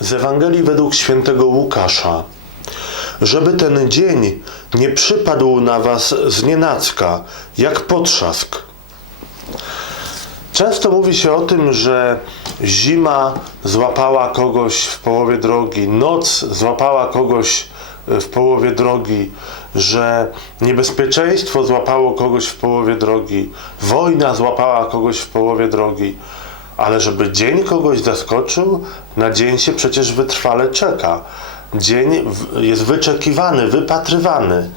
z Ewangelii według świętego Łukasza. Żeby ten dzień nie przypadł na was znienacka, jak potrzask. Często mówi się o tym, że zima złapała kogoś w połowie drogi, noc złapała kogoś e, w połowie drogi, że niebezpieczeństwo złapało kogoś w połowie drogi, wojna złapała kogoś w połowie drogi. Ale żeby dzień kogoś zaskoczył, na dzień się przecież wytrwale czeka. Dzień jest wyczekiwany, wypatrywany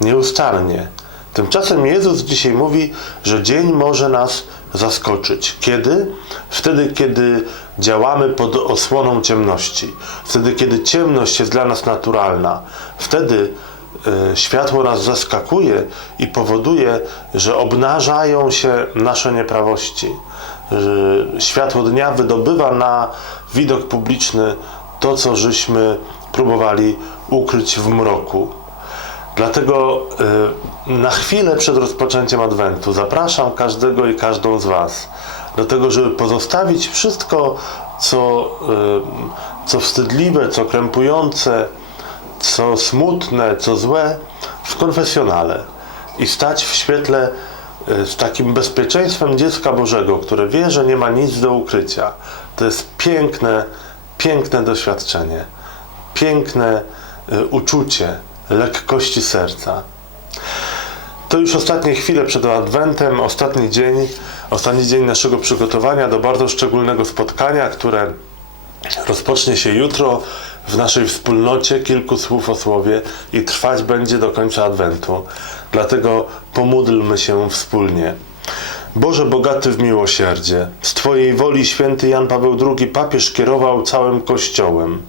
nieustannie. Tymczasem Jezus dzisiaj mówi, że dzień może nas zaskoczyć. Kiedy? Wtedy, kiedy działamy pod osłoną ciemności. Wtedy, kiedy ciemność jest dla nas naturalna. Wtedy światło nas zaskakuje i powoduje, że obnażają się nasze nieprawości. Że światło dnia wydobywa na widok publiczny to, co żeśmy próbowali ukryć w mroku. Dlatego y, na chwilę przed rozpoczęciem Adwentu zapraszam każdego i każdą z Was do tego, żeby pozostawić wszystko, co, y, co wstydliwe, co krępujące, co smutne, co złe w konfesjonale i stać w świetle y, z takim bezpieczeństwem dziecka Bożego, które wie, że nie ma nic do ukrycia. To jest piękne, piękne doświadczenie, piękne y, uczucie lekkości serca. To już ostatnie chwile przed Adwentem, ostatni dzień, ostatni dzień naszego przygotowania do bardzo szczególnego spotkania, które rozpocznie się jutro w naszej wspólnocie kilku słów o słowie i trwać będzie do końca Adwentu. Dlatego pomódlmy się wspólnie. Boże bogaty w miłosierdzie, z Twojej woli święty Jan Paweł II papież kierował całym Kościołem.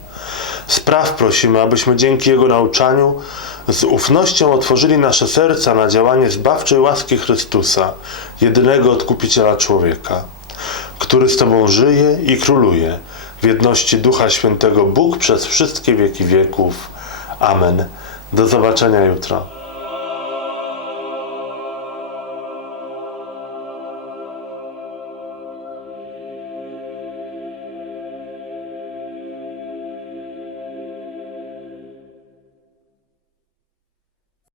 Spraw prosimy, abyśmy dzięki Jego nauczaniu z ufnością otworzyli nasze serca na działanie zbawczej łaski Chrystusa, jedynego Odkupiciela człowieka, który z Tobą żyje i króluje w jedności Ducha Świętego Bóg przez wszystkie wieki wieków. Amen. Do zobaczenia jutro.